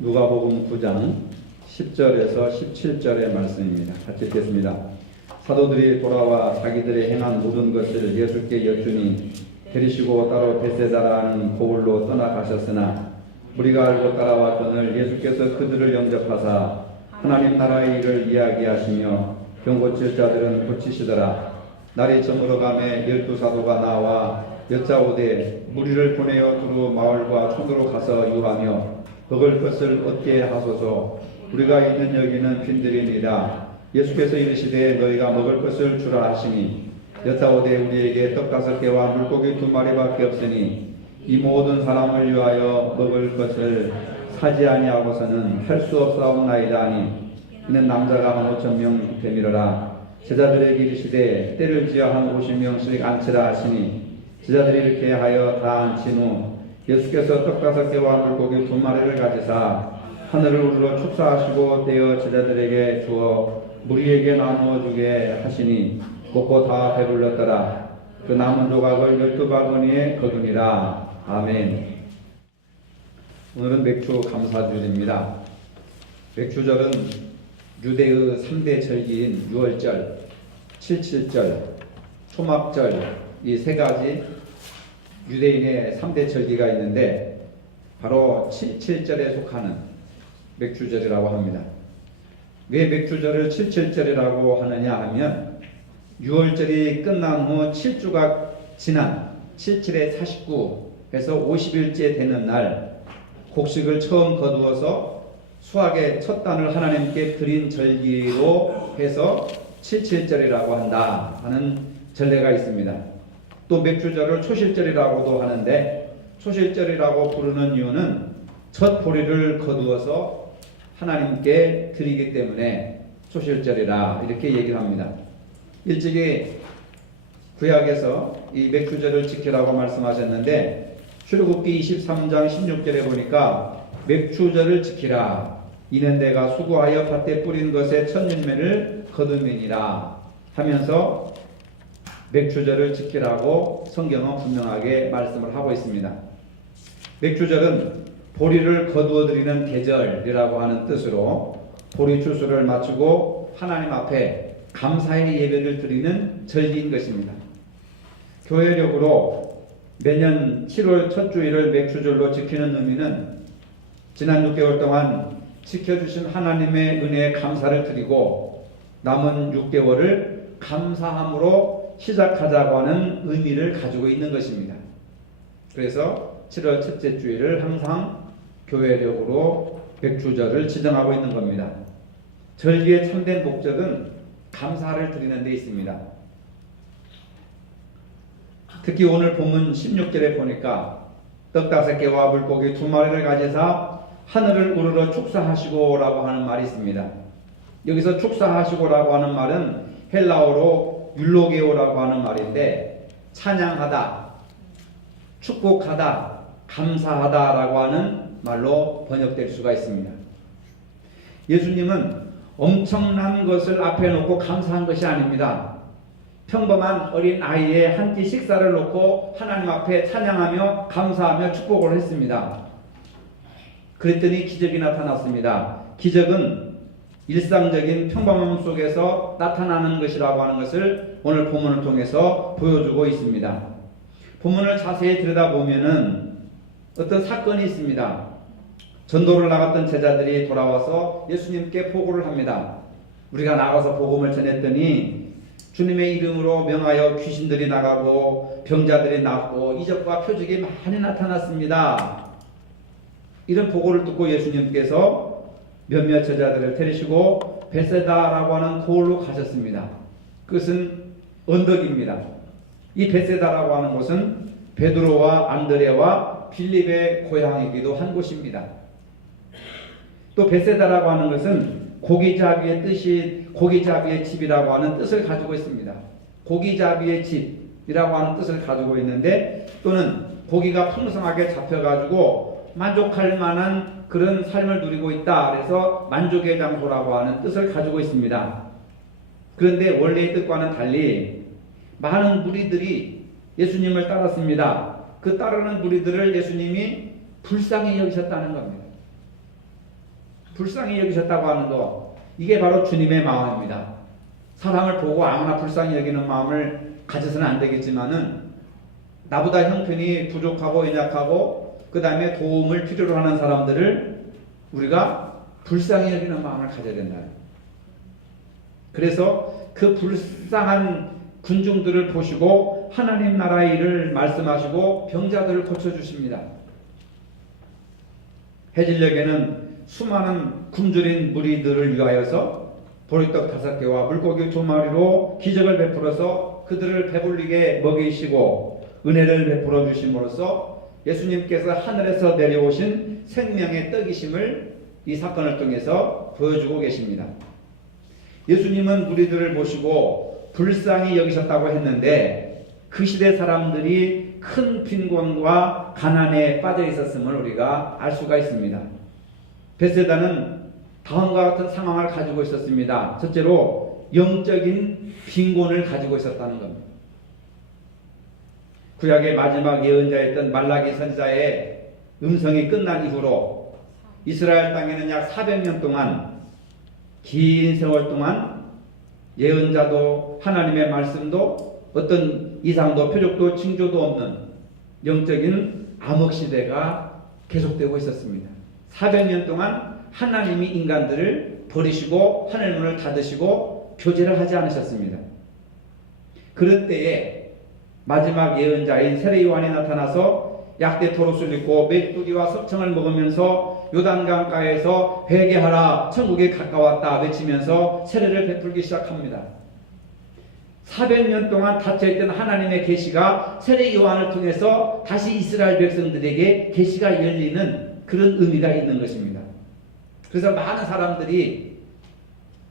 누가복음 9장 10절에서 17절의 말씀입니다. 같이 읽겠습니다. 사도들이 돌아와 자기들의 행한 모든 것을 예수께 여쭈니 데리시고 따로 벳세다라는 고을로 떠나가셨으나 우리가 알고 따라왔거늘 예수께서 그들을 영접하사 하나님 나라의 일을 이야기하시며 병 고칠 자들은 고치시더라. 날이 저물어가매 12사도가 나와 여짜오되 무리를 보내어 두루 마을과 촌으로 가서 유하며 먹을 것을 얻게 하소서. 우리가 있는 여기는 빈들이니라. 예수께서 이르시되 너희가 먹을 것을 주라 하시니 여짜오되 우리에게 떡 5개와 물고기 2마리밖에 없으니 이 모든 사람을 위하여 먹을 것을 사지 아니하고서는 할 수 없사옵나이다 하니 이는 남자가 한 5,000명 되밀어라. 제자들에게 이르시되 때를 지어 한 50명씩 앉히라 하시니 제자들이 이렇게 하여 다 앉힌 후 예수께서 떡 5개와 물고기 2마리를 가지사 하늘을 우러러 축사하시고 떼어 제자들에게 주어 무리에게 나누어 주게 하시니 먹고 다 배불렀더라. 그 남은 조각을 12바구니에 거두니라. 아멘. 오늘은 맥주 감사주일입니다. 맥주절은 유대의 3대 절기인 유월절, 칠칠절, 초막절 이 세 가지 유대인의 3대 절기가 있는데 바로 칠칠절에 속하는 맥주절이라고 합니다. 왜 맥주절을 칠칠절이라고 하느냐 하면 6월절이 끝난 후 7주가 지난 77에 49 해서 50일째 되는 날 곡식을 처음 거두어서 수확의 첫 단을 하나님께 드린 절기로 해서 칠칠절이라고 한다 하는 전례가 있습니다. 또 맥주절을 초실절이라고도 하는데 초실절이라고 부르는 이유는 첫 보리를 거두어서 하나님께 드리기 때문에 초실절이라 이렇게 얘기를 합니다. 일찍이 구약에서 이 맥주절을 지키라고 말씀하셨는데 출애굽기 23장 16절에 보니까 맥주절을 지키라. 이는 내가 수고하여 밭에 뿌린 것의 첫 열매를 거두매니라 하면서 맥주절을 지키라고 성경은 분명하게 말씀을 하고 있습니다. 맥주절은 보리를 거두어 드리는 계절이라고 하는 뜻으로 보리 추수를 마치고 하나님 앞에 감사의 예배를 드리는 절기인 것입니다. 교회력으로 매년 7월 첫 주일을 맥주절로 지키는 의미는 지난 6개월 동안 지켜주신 하나님의 은혜에 감사를 드리고 남은 6개월을 감사함으로 시작하자고 하는 의미를 가지고 있는 것입니다. 그래서 7월 첫째 주일을 항상 교회력으로 맥주절을 지정하고 있는 겁니다. 절기의 참된 목적은 감사를 드리는 데 있습니다. 특히 오늘 본문 16절에 보니까 떡 5개와 물고기 2마리를 가지사 하늘을 우러러 축사하시고 라고 하는 말이 있습니다. 여기서 축사하시고 라고 하는 말은 헬라어로 율로게오라고 하는 말인데 찬양하다, 축복하다, 감사하다 라고 하는 말로 번역될 수가 있습니다. 예수님은 엄청난 것을 앞에 놓고 감사한 것이 아닙니다. 평범한 어린 아이의 한 끼 식사를 놓고 하나님 앞에 찬양하며 감사하며 축복을 했습니다. 그랬더니 기적이 나타났습니다. 기적은 일상적인 평범함 속에서 나타나는 것이라고 하는 것을 오늘 본문을 통해서 보여주고 있습니다. 본문을 자세히 들여다보면은 어떤 사건이 있습니다. 전도를 나갔던 제자들이 돌아와서 예수님께 보고를 합니다. 우리가 나가서 복음을 전했더니 주님의 이름으로 명하여 귀신들이 나가고 병자들이 낫고 이적과 표적이 많이 나타났습니다. 이런 보고를 듣고 예수님께서 몇몇 제자들을 데리시고 벳세다라고 하는 고을로 가셨습니다. 그것은 언덕입니다. 이 벳세다라고 하는 곳은 베드로와 안드레와 빌립의 고향이기도 한 곳입니다. 또 벳세다라고 하는 것은 고기잡이의 뜻이 고기잡이의 집이라고 하는 뜻을 가지고 있습니다. 고기잡이의 집이라고 하는 뜻을 가지고 있는데 또는 고기가 풍성하게 잡혀가지고 만족할 만한 그런 삶을 누리고 있다. 그래서 만족의 장소라고 하는 뜻을 가지고 있습니다. 그런데 원래의 뜻과는 달리 많은 무리들이 예수님을 따랐습니다. 그 따르는 무리들을 예수님이 불쌍히 여기셨다는 겁니다. 불쌍히 여기셨다고 하는 거, 이게 바로 주님의 마음입니다. 사람을 보고 아무나 불쌍히 여기는 마음을 가져서는 안 되겠지만은 나보다 형편이 부족하고 연약하고 그 다음에 도움을 필요로 하는 사람들을 우리가 불쌍히 여기는 마음을 가져야 된다. 그래서 그 불쌍한 군중들을 보시고 하나님 나라의 일을 말씀하시고 병자들을 고쳐주십니다. 해질녘에는 수많은 굶주린 무리들을 위하여서 보리떡 5개와 물고기 2마리로 기적을 베풀어서 그들을 배불리게 먹이시고 은혜를 베풀어 주심으로써 예수님께서 하늘에서 내려오신 생명의 떡이심을 이 사건을 통해서 보여주고 계십니다. 예수님은 무리들을 보시고 불쌍히 여기셨다고 했는데 그 시대 사람들이 큰 빈곤과 가난에 빠져 있었음을 우리가 알 수가 있습니다. 베세다는 다음과 같은 상황을 가지고 있었습니다. 첫째로 영적인 빈곤을 가지고 있었다는 겁니다. 구약의 마지막 예언자였던 말라기 선지자의 음성이 끝난 이후로 이스라엘 땅에는 약 400년 동안 긴 세월 동안 예언자도 하나님의 말씀도 어떤 이상도 표적도 징조도 없는 영적인 암흑시대가 계속되고 있었습니다. 400년 동안 하나님이 인간들을 버리시고 하늘문을 닫으시고 교제를 하지 않으셨습니다. 그럴 때에 마지막 예언자인 세례 요한이 나타나서 약대 토롯을 입고 메뚜기와 석청을 먹으면서 요단강가에서 회개하라 천국에 가까웠다 외치면서 세례를 베풀기 시작합니다. 400년 동안 닫혀있던 하나님의 계시가 세례 요한을 통해서 다시 이스라엘 백성들에게 계시가 열리는 그런 의미가 있는 것입니다. 그래서 많은 사람들이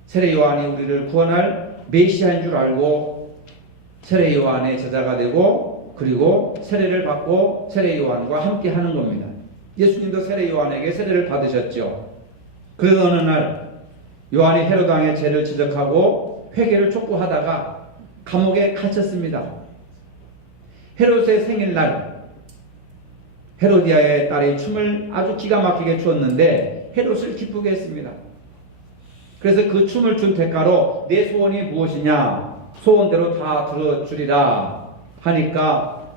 세례 요한이 우리를 구원할 메시아인 줄 알고 세례 요한의 제자가 되고 그리고 세례를 받고 세례 요한과 함께 하는 겁니다. 예수님도 세례 요한에게 세례를 받으셨죠. 그래서 어느 날 요한이 헤롯 왕의 죄를 지적하고 회개를 촉구하다가 감옥에 갇혔습니다. 헤롯의 생일날 헤로디아의 딸이 춤을 아주 기가 막히게 추었는데 헤롯을 기쁘게 했습니다. 그래서 그 춤을 춘 대가로 내 소원이 무엇이냐 소원대로 다 들어주리라 하니까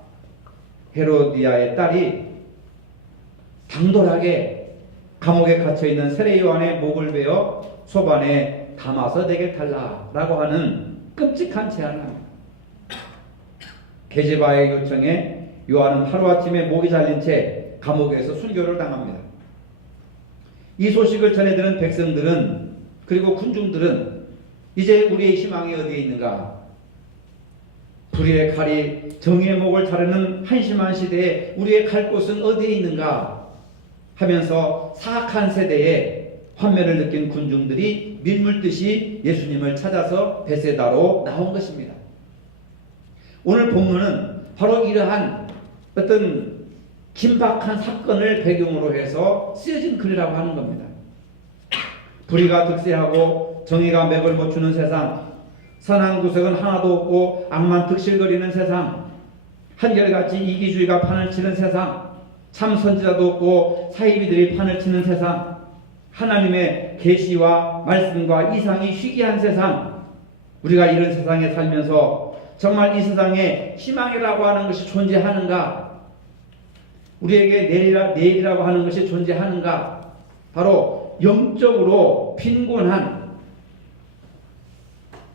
헤로디아의 딸이 당돌하게 감옥에 갇혀있는 세례 요한의 목을 베어 소반에 담아서 내게 달라라고 하는 끔찍한 제안을 합니다. 게제바의 요청에 요한은 하루아침에 목이 잘린 채 감옥에서 순교를 당합니다. 이 소식을 전해들은 백성들은 그리고 군중들은 이제 우리의 희망이 어디에 있는가? 불의의 칼이 정의의 목을 자르는 한심한 시대에 우리의 갈 곳은 어디에 있는가? 하면서 사악한 세대에 환멸을 느낀 군중들이 밀물듯이 예수님을 찾아서 베세다로 나온 것입니다. 오늘 본문은 바로 이러한 어떤 긴박한 사건을 배경으로 해서 쓰여진 글이라고 하는 겁니다. 불의가 득세하고 정의가 맥을 못 추는 세상, 선한 구석은 하나도 없고 악만 득실거리는 세상, 한결같이 이기주의가 판을 치는 세상, 참 선지자도 없고 사이비들이 판을 치는 세상, 하나님의 계시와 말씀과 이상이 희귀한 세상, 우리가 이런 세상에 살면서 정말 이 세상에 희망이라고 하는 것이 존재하는가? 우리에게 내일이라고 하는 것이 존재하는가? 바로 영적으로 빈곤한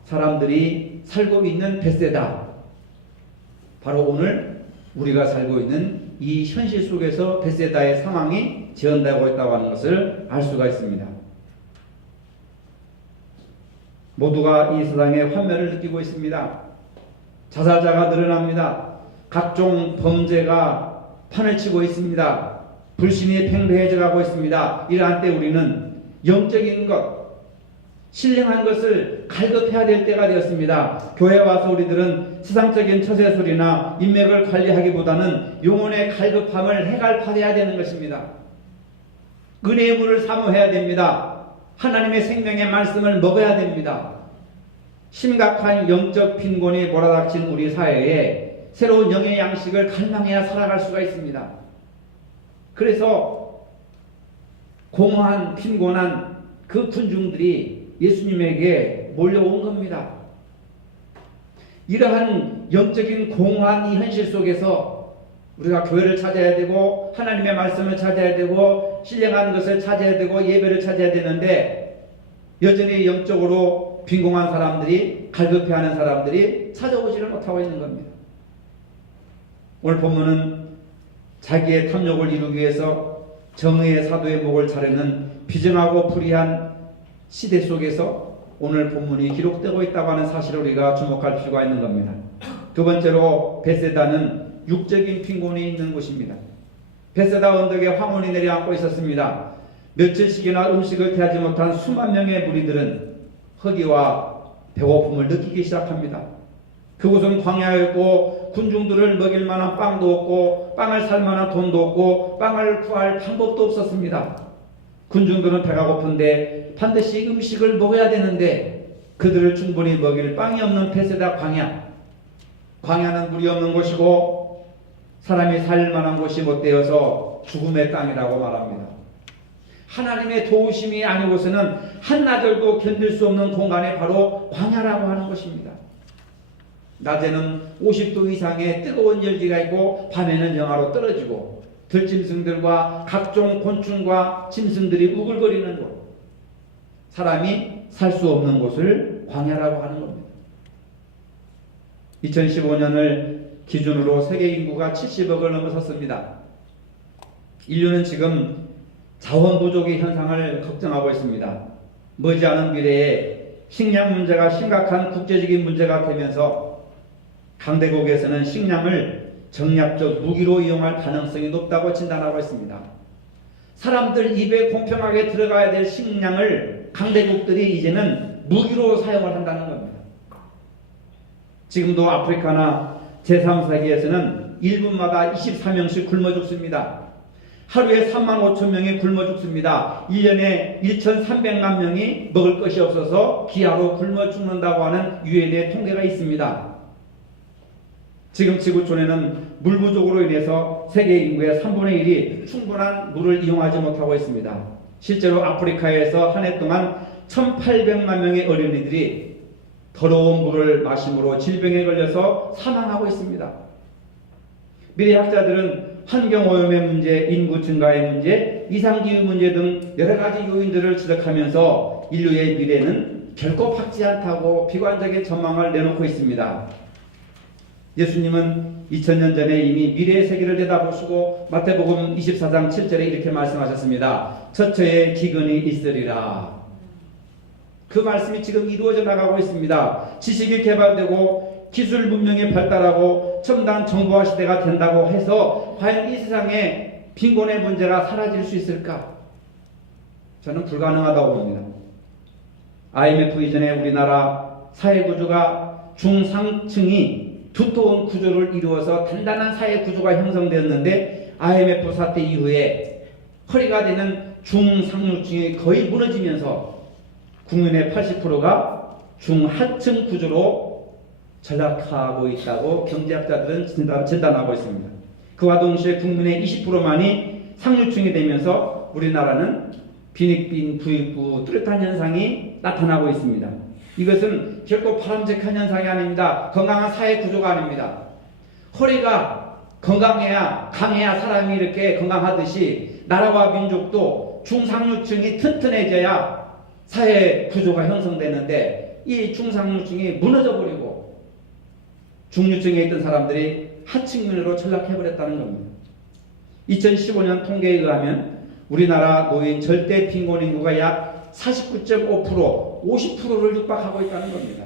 사람들이 살고 있는 베세다. 바로 오늘 우리가 살고 있는 이 현실 속에서 베세다의 상황이 재현되고 있다고 하는 것을 알 수가 있습니다. 모두가 이 세상에 환멸을 느끼고 있습니다. 자살자가 늘어납니다. 각종 범죄가 판을 치고 있습니다. 불신이 팽배해져 가고 있습니다. 이러한 때 우리는 영적인 것, 신령한 것을 갈급해야 될 때가 되었습니다. 교회에 와서 우리들은 세상적인 처세술이나 인맥을 관리하기보다는 영혼의 갈급함을 해갈파해야 되는 것입니다. 은혜의 물을 사모해야 됩니다. 하나님의 생명의 말씀을 먹어야 됩니다. 심각한 영적 빈곤이 몰아닥친 우리 사회에 새로운 영의 양식을 갈망해야 살아갈 수가 있습니다. 그래서 공허한 빈곤한 그 군중들이 예수님에게 몰려온 겁니다. 이러한 영적인 공허한 이 현실 속에서 우리가 교회를 찾아야 되고 하나님의 말씀을 찾아야 되고 신령한 것을 찾아야 되고 예배를 찾아야 되는데 여전히 영적으로 빈곤한 사람들이 갈급해하는 사람들이 찾아오지를 못하고 있는 겁니다. 오늘 본문은 자기의 탐욕을 이루기 위해서 정의의 사도의 목을 자르는 비정하고 불의한 시대 속에서 오늘 본문이 기록되고 있다고 하는 사실을 우리가 주목할 필요가 있는 겁니다. 두 번째로 베세다는 육적인 빈곤이 있는 곳입니다. 베세다 언덕에 황혼이 내려앉고 있었습니다. 며칠씩이나 음식을 대하지 못한 수만 명의 무리들은 허기와 배고픔을 느끼기 시작합니다. 그곳은 광야였고 군중들을 먹일 만한 빵도 없고 빵을 살 만한 돈도 없고 빵을 구할 방법도 없었습니다. 군중들은 배가 고픈데 반드시 음식을 먹어야 되는데 그들을 충분히 먹일 빵이 없는 베세다 광야는 물이 없는 곳이고 사람이 살 만한 곳이 못 되어서 죽음의 땅이라고 말합니다. 하나님의 도우심이 아니고서는 한나절도 견딜 수 없는 공간이 바로 광야라고 하는 것입니다. 낮에는 50도 이상의 뜨거운 열기가 있고 밤에는 영하로 떨어지고 들짐승들과 각종 곤충과 짐승들이 우글거리는 곳, 사람이 살 수 없는 곳을 광야라고 하는 겁니다. 2015년을 기준으로 세계 인구가 70억을 넘어섰습니다. 인류는 지금 자원 부족의 현상을 걱정하고 있습니다. 머지않은 미래에 식량 문제가 심각한 국제적인 문제가 되면서 강대국에서는 식량을 정략적 무기로 이용할 가능성이 높다고 진단하고 있습니다. 사람들 입에 공평하게 들어가야 될 식량을 강대국들이 이제는 무기로 사용을 한다는 겁니다. 지금도 아프리카나 제3세계에서는 1분마다 24명씩 굶어 죽습니다. 하루에 3만 5천 명이 굶어 죽습니다. 1년에 1,300만 명이 먹을 것이 없어서 기아로 굶어 죽는다고 하는 유엔의 통계가 있습니다. 지금 지구촌에는 물 부족으로 인해서 세계 인구의 3분의 1이 충분한 물을 이용하지 못하고 있습니다. 실제로 아프리카에서 한 해 동안 1,800만 명의 어린이들이 더러운 물을 마심으로 질병에 걸려서 사망하고 있습니다. 미래학자들은 환경오염의 문제, 인구 증가의 문제, 이상기후 문제 등 여러 가지 요인들을 지적하면서 인류의 미래는 결코 밝지 않다고 비관적인 전망을 내놓고 있습니다. 예수님은 2000년 전에 이미 미래의 세계를 내다보시고 마태복음 24장 7절에 이렇게 말씀하셨습니다. 처처에 기근이 있으리라. 그 말씀이 지금 이루어져 나가고 있습니다. 지식이 개발되고 기술 문명이 발달하고 첨단 정보화 시대가 된다고 해서 과연 이 세상에 빈곤의 문제가 사라질 수 있을까? 저는 불가능하다고 봅니다. IMF 이전에 우리나라 사회구조가 중상층이 두터운 구조를 이루어서 단단한 사회구조가 형성되었는데 IMF 사태 이후에 허리가 되는 중상류층이 거의 무너지면서 국민의 80%가 중하층 구조로 전락하고 있다고 경제학자들은 진단하고 있습니다. 그와 동시에 국민의 20%만이 상류층이 되면서 우리나라는 빈익빈 부익부 뚜렷한 현상이 나타나고 있습니다. 이것은 결코 바람직한 현상이 아닙니다. 건강한 사회 구조가 아닙니다. 허리가 건강해야 강해야 사람이 이렇게 건강하듯이 나라와 민족도 중상류층이 튼튼해져야 사회 구조가 형성되는데 이 중상류층이 무너져 버리고 중류층에 있던 사람들이 하층민으로 전락해버렸다는 겁니다. 2015년 통계에 의하면 우리나라 노인 절대 빈곤 인구가 약 49.5%, 50%를 육박하고 있다는 겁니다.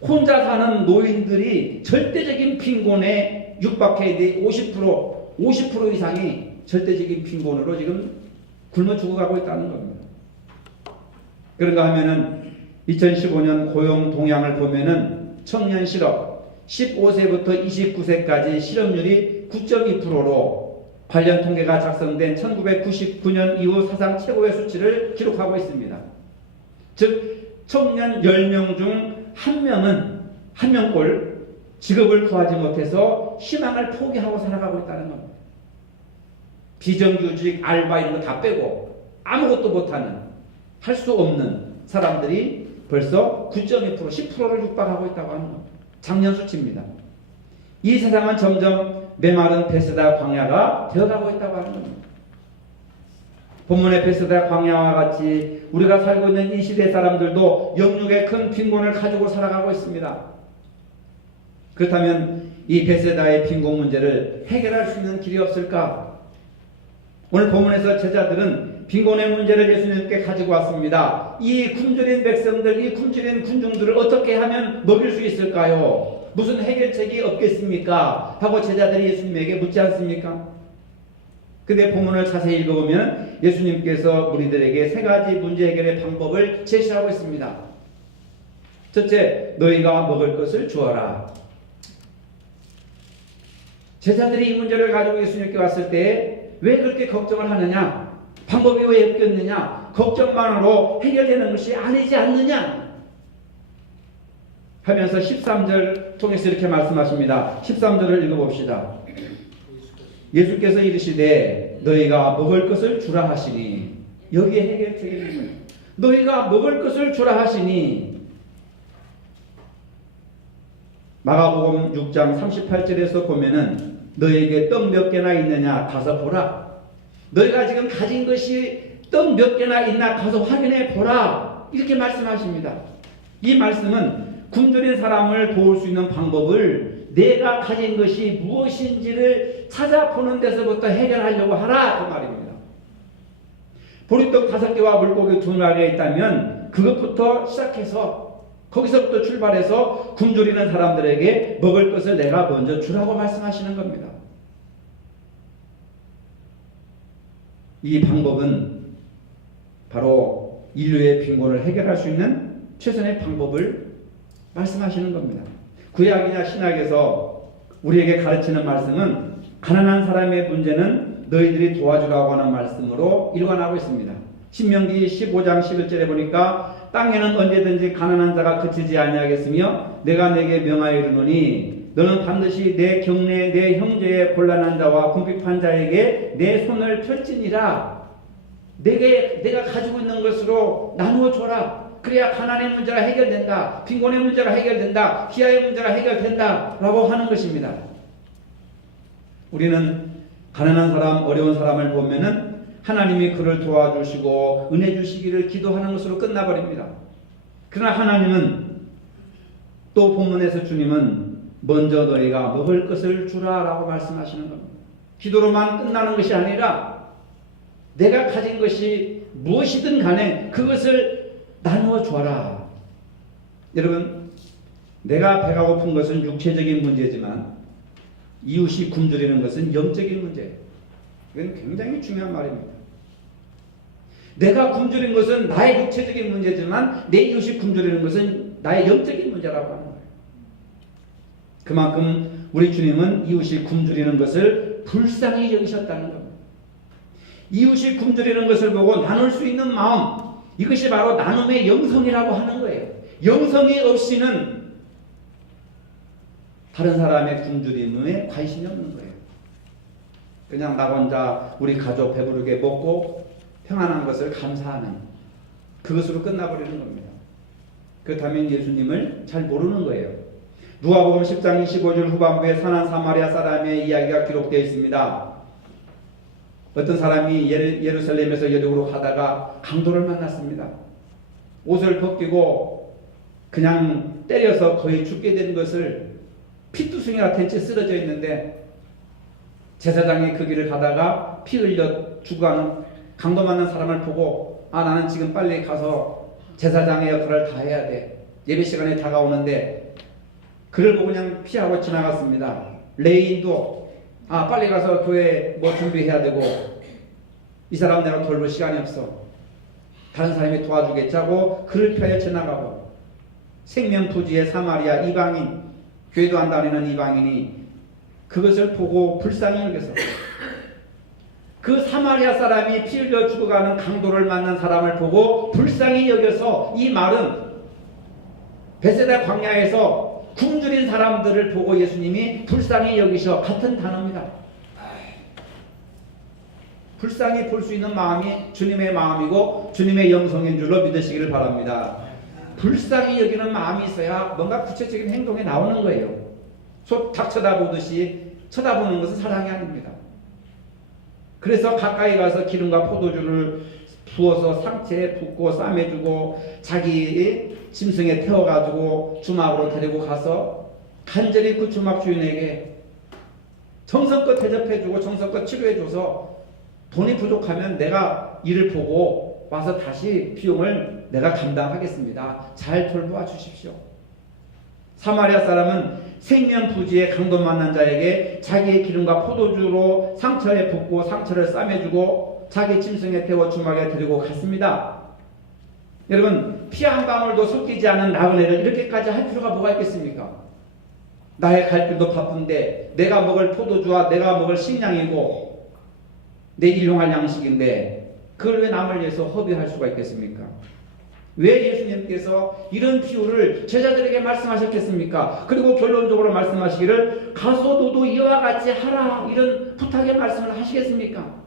혼자 사는 노인들이 절대적인 빈곤에 육박해야 돼 50% 이상이 절대적인 빈곤으로 지금 굶어 죽어가고 있다는 겁니다. 그런가 하면은 2015년 고용 동향을 보면은 청년 실업 15세부터 29세까지 실업률이 9.2%로 관련 통계가 작성된 1999년 이후 사상 최고의 수치를 기록하고 있습니다. 즉 청년 10명 중 1명은 한 명꼴 직업을 구하지 못해서 희망을 포기하고 살아가고 있다는 겁니다. 비정규직, 알바 이런 거 다 빼고 아무것도 못하는, 할 수 없는 사람들이 벌써 9.2%, 10%를 육박하고 있다고 하는 겁니다. 작년 수치입니다. 이 세상은 점점 메마른 베세다 광야가 되어가고 있다고 하는 겁니다. 본문의 베세다 광야와 같이 우리가 살고 있는 이 시대 사람들도 영육의 큰 빈곤을 가지고 살아가고 있습니다. 그렇다면 이 베세다의 빈곤 문제를 해결할 수 있는 길이 없을까? 오늘 본문에서 제자들은 빈곤의 문제를 예수님께 가지고 왔습니다. 이 굶주린 백성들, 이 굶주린 군중들을 어떻게 하면 먹일 수 있을까요? 무슨 해결책이 없겠습니까? 하고 제자들이 예수님에게 묻지 않습니까? 근데 본문을 자세히 읽어보면 예수님께서 우리들에게 세 가지 문제 해결의 방법을 제시하고 있습니다. 첫째, 너희가 먹을 것을 주어라. 제자들이 이 문제를 가지고 예수님께 왔을 때 왜 그렇게 걱정을 하느냐? 방법이 왜 없겠느냐? 걱정만으로 해결되는 것이 아니지 않느냐? 하면서 13절 통해서 이렇게 말씀하십니다. 13절을 읽어봅시다. 예수께서 이르시되 너희가 먹을 것을 주라 하시니, 여기에 해결책이 있는 거예요. 너희가 먹을 것을 주라 하시니. 마가복음 6장 38절에서 보면은 너희에게 떡 몇 개나 있느냐 가서 보라. 너희가 지금 가진 것이 떡 몇 개나 있나 가서 확인해 보라. 이렇게 말씀하십니다. 이 말씀은 굶주린 사람을 도울 수 있는 방법을 내가 가진 것이 무엇인지를 찾아보는 데서부터 해결하려고 하라, 그 말입니다. 보리떡 5개와 물고기 2마리가 있다면 그것부터 시작해서, 거기서부터 출발해서 굶주리는 사람들에게 먹을 것을 내가 먼저 주라고 말씀하시는 겁니다. 이 방법은 바로 인류의 빈곤을 해결할 수 있는 최선의 방법을 말씀하시는 겁니다. 구약이나 신약에서 우리에게 가르치는 말씀은 가난한 사람의 문제는 너희들이 도와주라고 하는 말씀으로 일관하고 있습니다. 신명기 15장 11절에 보니까 땅에는 언제든지 가난한 자가 그치지 아니하겠으며 내가 내게 명하여 이르노니 너는 반드시 내 경내에 내 형제의 곤란한 자와 궁핍한 자에게 내 손을 펼지니라. 내가 가지고 있는 것으로 나누어 줘라. 그래야 가난의 문제가 해결된다. 빈곤의 문제가 해결된다. 기아의 문제가 해결된다 라고 하는 것입니다. 우리는 가난한 사람, 어려운 사람을 보면은 하나님이 그를 도와주시고 은혜 주시기를 기도하는 것으로 끝나버립니다. 그러나 하나님은, 또 본문에서 주님은 먼저 너희가 먹을 것을 주라 라고 말씀하시는 겁니다. 기도로만 끝나는 것이 아니라 내가 가진 것이 무엇이든 간에 그것을 나누어 줘라. 여러분, 내가 배가 고픈 것은 육체적인 문제지만 이웃이 굶주리는 것은 영적인 문제예요. 이건 굉장히 중요한 말입니다. 내가 굶주린 것은 나의 육체적인 문제지만 내 이웃이 굶주리는 것은 나의 영적인 문제라고 하는 거예요. 그만큼 우리 주님은 이웃이 굶주리는 것을 불쌍히 여기셨다는 겁니다. 이웃이 굶주리는 것을 보고 나눌 수 있는 마음, 이것이 바로 나눔의 영성이라고 하는 거예요. 영성이 없이는 다른 사람의 굶주림에 관심이 없는 거예요. 그냥 나 혼자 우리 가족 배부르게 먹고 평안한 것을 감사하는, 그것으로 끝나버리는 겁니다. 그렇다면 예수님을 잘 모르는 거예요. 누가복음 10장 25절 후반부에 선한 사마리아 사람의 이야기가 기록되어 있습니다. 어떤 사람이 예루살렘에서 여리고로 가다가 강도를 만났습니다. 옷을 벗기고 그냥 때려서 거의 죽게 된 것을, 피투성이 같은 채 쓰러져 있는데 제사장이 그 길을 가다가 피 흘려 죽어가는 강도 맞는 사람을 보고, 나는 지금 빨리 가서 제사장의 역할을 다 해야 돼. 예배 시간이 다가오는데 그를 보고 그냥 피하고 지나갔습니다. 레인도 빨리 가서 교회 뭐 준비해야 되고, 이 사람 내가 돌볼 시간이 없어. 다른 사람이 도와주겠지 하고 그를 피하여 지나가고, 생명부지의 사마리아 이방인, 교회도 안 다니는 이방인이 그것을 보고 불쌍히 여겨서, 그 사마리아 사람이 피 흘려 죽어가는 강도를 만난 사람을 보고 불쌍히 여겨서, 이 말은 베세다 광야에서 굶주린 사람들을 보고 예수님이 불쌍히 여기셔 같은 단어입니다. 불쌍히 볼 수 있는 마음이 주님의 마음이고 주님의 영성인 줄로 믿으시기를 바랍니다. 불쌍히 여기는 마음이 있어야 뭔가 구체적인 행동에 나오는 거예요. 닭 쳐다보듯이 쳐다보는 것은 사랑이 아닙니다. 그래서 가까이 가서 기름과 포도주를 부어서 상체에 붓고 싸매주고 자기 짐승에 태워가지고 주막으로 데리고 가서 간절히 그 주막 주인에게 정성껏 대접해주고 정성껏 치료해줘서 돈이 부족하면 내가 이를 보고 와서 다시 비용을 내가 감당하겠습니다. 잘 돌보아 주십시오. 사마리아 사람은 생명부지의 강도 만난 자에게 자기의 기름과 포도주로 상처에 붓고 상처를 싸매주고 자기 짐승에 태워 주막에 데리고 갔습니다. 여러분, 피 한 방울도 섞이지 않은 나그네를 이렇게까지 할 필요가 뭐가 있겠습니까? 나의 갈 길도 바쁜데 내가 먹을 포도주와 내가 먹을 식량이고 내 일용할 양식인데 그걸 왜 남을 위해서 허비할 수가 있겠습니까? 왜 예수님께서 이런 비유를 제자들에게 말씀하셨겠습니까? 그리고 결론적으로 말씀하시기를 가서 너도 이와 같이 하라 이런 부탁의 말씀을 하시겠습니까?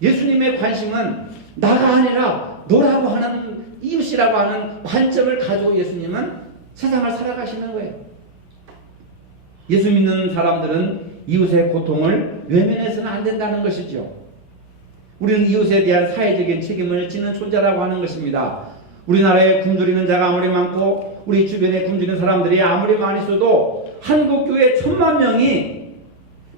예수님의 관심은 나가 아니라 너라고 하는 이웃이라고 하는 관점을 가지고 예수님은 세상을 살아가시는 거예요. 예수 믿는 사람들은 이웃의 고통을 외면해서는 안 된다는 것이죠. 우리는 이웃에 대한 사회적인 책임을 지는 존재라고 하는 것입니다. 우리나라에 굶주리는 자가 아무리 많고 우리 주변에 굶주리는 사람들이 아무리 많이 있어도 한국교회 1000만 명이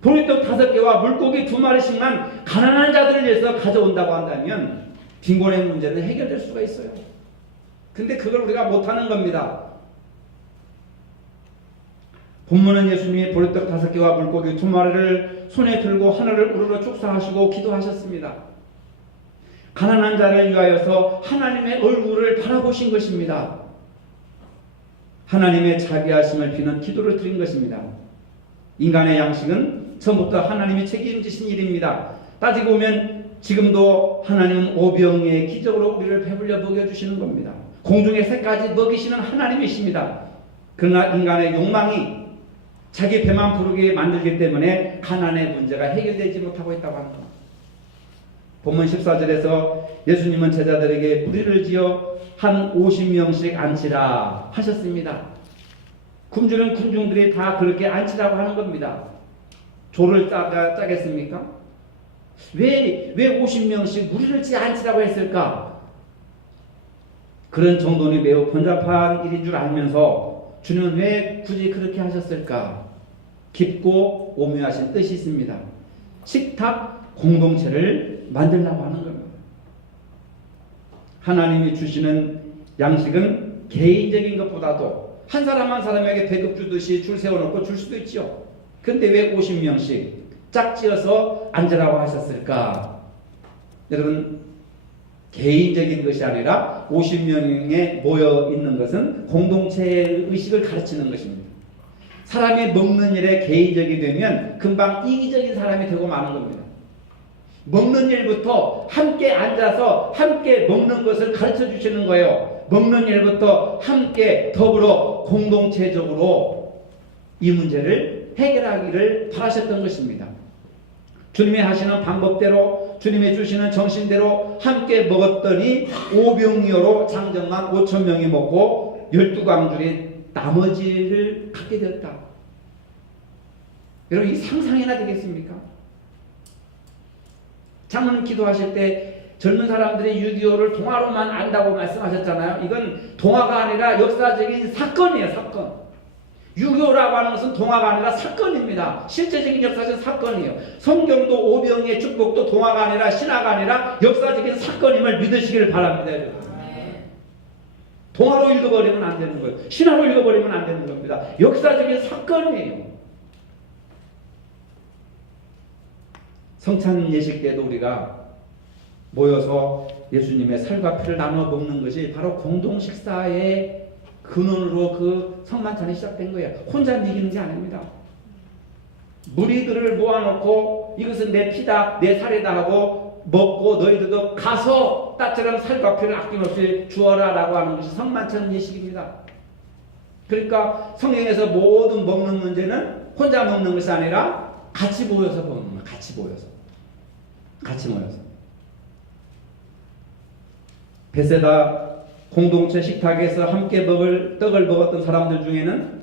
보리떡 5개와 물고기 2마리씩만 가난한 자들을 위해서 가져온다고 한다면 빈곤의 문제는 해결될 수가 있어요. 근데 그걸 우리가 못하는 겁니다. 본문은 예수님이 보리떡 5개와 물고기 2마리를 손에 들고 하늘을 우러러 축사하시고 기도하셨습니다. 가난한 자를 위하여서 하나님의 얼굴을 바라보신 것입니다. 하나님의 자비하심을 비는 기도를 드린 것입니다. 인간의 양식은 처음부터 하나님이 책임지신 일입니다. 따지고 보면 지금도 하나님은 오병이의 기적으로 우리를 배불려 먹여주시는 겁니다. 공중의 새까지 먹이시는 하나님이십니다. 그러나 인간의 욕망이 자기 배만 부르게 만들기 때문에 가난의 문제가 해결되지 못하고 있다고 합니다. 본문 14절에서 예수님은 제자들에게 무리를 지어 한 50명씩 앉히라 하셨습니다. 굶주린 군중들이 다 그렇게 앉히라고 하는 겁니다. 조를 짜겠습니까? 왜 50명씩 무리를 지어 앉히라고 했을까? 그런 정도는 매우 번잡한 일인 줄 알면서 주님은 왜 굳이 그렇게 하셨을까? 깊고 오묘하신 뜻이 있습니다. 식탁 공동체를 만들려고 하는 겁니다. 하나님이 주시는 양식은 개인적인 것보다도 한 사람 한 사람에게 배급 주듯이 줄 세워놓고 줄 수도 있죠. 근데 왜 50명씩 짝지어서 앉으라고 하셨을까? 여러분, 개인적인 것이 아니라 50명에 모여 있는 것은 공동체의 의식을 가르치는 것입니다. 사람이 먹는 일에 개인적이 되면 금방 이기적인 사람이 되고 마는 겁니다. 먹는 일부터 함께 앉아서 함께 먹는 것을 가르쳐 주시는 거예요. 먹는 일부터 함께 더불어 공동체적으로 이 문제를 해결하기를 바라셨던 것입니다. 주님이 하시는 방법대로 주님이 주시는 정신대로 함께 먹었더니 오병이어로 장정만 5,000명이 먹고 12광줄이 나머지를 갖게 되었다. 여러분, 이 상상이나 되겠습니까? 장로님 기도하실 때 젊은 사람들이 6.25를 동화로만 안다고 말씀하셨잖아요. 이건 동화가 아니라 역사적인 사건이에요. 사건. 6.25라고 하는 것은 동화가 아니라 사건입니다. 실제적인 역사적 사건이에요. 성경도 오병이의 축복도 동화가 아니라 신화가 아니라 역사적인 사건임을 믿으시기를 바랍니다. 여러분. 동화로 읽어버리면 안 되는 거예요. 신화로 읽어버리면 안 되는 겁니다. 역사적인 사건이에요. 성찬 예식 때도 우리가 모여서 예수님의 살과 피를 나눠 먹는 것이 바로 공동 식사의 근원으로 그 성만찬이 시작된 거예요. 혼자 먹이는 게 아닙니다. 무리들을 모아놓고 이것은 내 피다, 내 살이다 하고 먹고 너희들도 가서 따처럼 살과 피를 아낌없이 주어라 라고 하는 것이 성만찬 예식입니다. 그러니까 성경에서 모든 먹는 문제는 혼자 먹는 것이 아니라 같이 모여서 먹는 거예요. 같이 모여서. 같이 모여서 베세다 공동체 식탁에서 함께 먹을 떡을 먹었던 사람들 중에는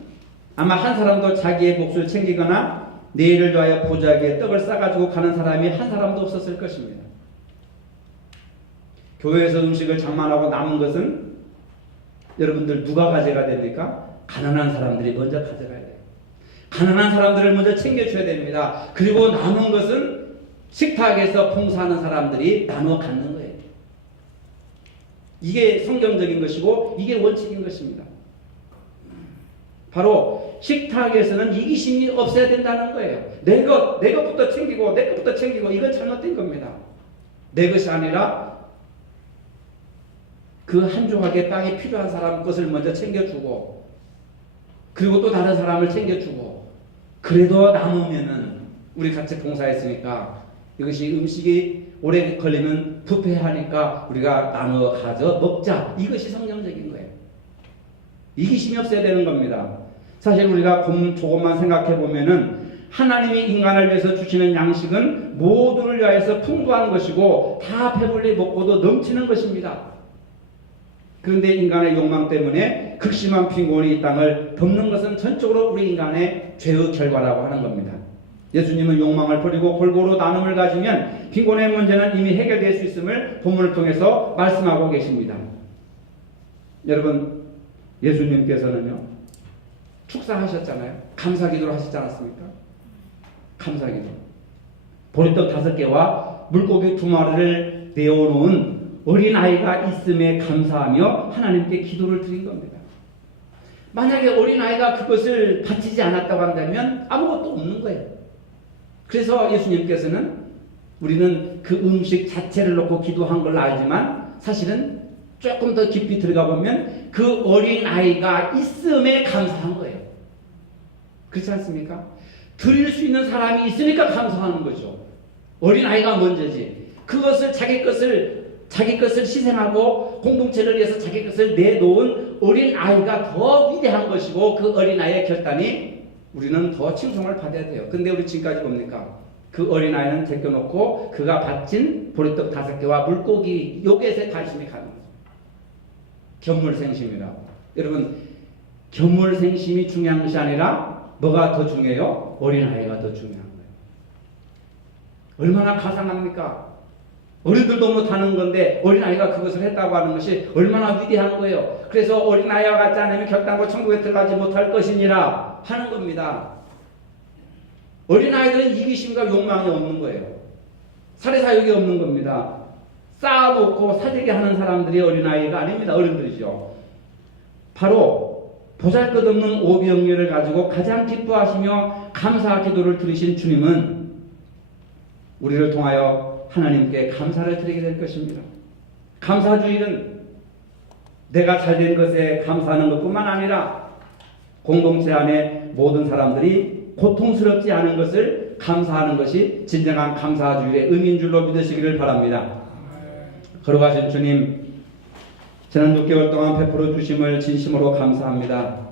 아마 한 사람도 자기의 몫을 챙기거나 내일을 위하여 보자기에 떡을 싸가지고 가는 사람이 한 사람도 없었을 것입니다. 교회에서 음식을 장만하고 남은 것은 여러분들 누가 가져가야 됩니까? 가난한 사람들이 먼저 가져가야 돼요. 가난한 사람들을 먼저 챙겨줘야 됩니다. 그리고 남은 것은 식탁에서 봉사하는 사람들이 나눠 갖는 거예요. 이게 성경적인 것이고 이게 원칙인 것입니다. 바로 식탁에서는 이기심이 없어야 된다는 거예요. 내 것부터 챙기고 내 것부터 챙기고 이건 잘못된 겁니다. 내 것이 아니라 그 한 조각의 빵이 필요한 사람 것을 먼저 챙겨주고 그리고 또 다른 사람을 챙겨주고 그래도 남으면은 우리 같이 봉사했으니까 이것이 음식이 오래 걸리면 부패하니까 우리가 나눠 가져 먹자. 이것이 성경적인 거예요. 이기심이 없어야 되는 겁니다. 사실 우리가 조금만 생각해 보면은 하나님이 인간을 위해서 주시는 양식은 모두를 위하여서 풍부한 것이고 다 배불리 먹고도 넘치는 것입니다. 그런데 인간의 욕망 때문에 극심한 빈곤이 이 땅을 덮는 것은 전적으로 우리 인간의 죄의 결과라고 하는 겁니다. 예수님은 욕망을 버리고 골고루 나눔을 가지면 빈곤의 문제는 이미 해결될 수 있음을 본문을 통해서 말씀하고 계십니다. 여러분, 예수님께서는요 축사하셨잖아요. 감사기도를 하시지 않았습니까? 감사기도. 보리떡 5개와 물고기 2마리를 내어놓은 어린아이가 있음에 감사하며 하나님께 기도를 드린 겁니다. 만약에 어린아이가 그것을 바치지 않았다고 한다면 아무것도 없는 거예요. 그래서 예수님께서는 우리는 그 음식 자체를 놓고 기도한 걸 알지만 사실은 조금 더 깊이 들어가 보면 그 어린아이가 있음에 감사한 거예요. 그렇지 않습니까? 드릴 수 있는 사람이 있으니까 감사하는 거죠. 어린아이가 먼저지. 그것을 자기 것을 희생하고 공동체를 위해서 자기 것을 내놓은 어린아이가 더 위대한 것이고 그 어린아이의 결단이 우리는 더 칭송을 받아야 돼요. 근데 우리 지금까지 뭡니까? 그 어린아이는 제껴놓고 그가 바친 보리떡 5개와 물고기 요것에 관심이 가는 거죠. 견물생심이라고. 여러분, 견물생심이 중요한 것이 아니라 뭐가 더 중요해요? 어린아이가 더 중요한 거예요. 얼마나 가상합니까? 어른들도 못하는 건데 어린아이가 그것을 했다고 하는 것이 얼마나 위대한 거예요. 그래서 어린아이와 같지 않으면 결단코 천국에 들어가지 못할 것이니라 하는 겁니다. 어린아이들은 이기심과 욕망이 없는 거예요. 살해사욕이 없는 겁니다. 쌓아놓고 사재기 하는 사람들이 어린아이가 아닙니다. 어른들이죠. 바로 보잘것없는 오병이어를 가지고 가장 기뻐하시며 감사 기도를 드리신 주님은 우리를 통하여 하나님께 감사를 드리게 될 것입니다. 감사주일은 내가 잘된 것에 감사하는 것뿐만 아니라 공동체 안에 모든 사람들이 고통스럽지 않은 것을 감사하는 것이 진정한 감사주일의 의미인 줄로 믿으시기를 바랍니다. 걸어가신 주님, 지난 6개월 동안 베풀어 주심을 진심으로 감사합니다.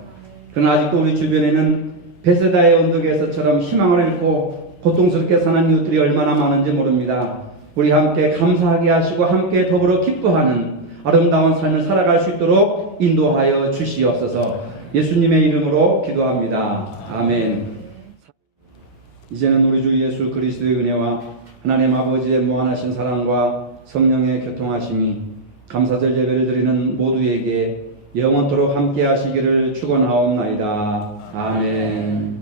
그러나 아직도 우리 주변에는 베세다의 언덕에서처럼 희망을 잃고 고통스럽게 사는 이웃들이 얼마나 많은지 모릅니다. 우리 함께 감사하게 하시고 함께 더불어 기뻐하는 아름다운 삶을 살아갈 수 있도록 인도하여 주시옵소서. 예수님의 이름으로 기도합니다. 아멘. 이제는 우리 주 예수 그리스도의 은혜와 하나님 아버지의 무한하신 사랑과 성령의 교통하심이 감사절 예배를 드리는 모두에게 영원토록 함께 하시기를 축원하옵나이다. 아멘.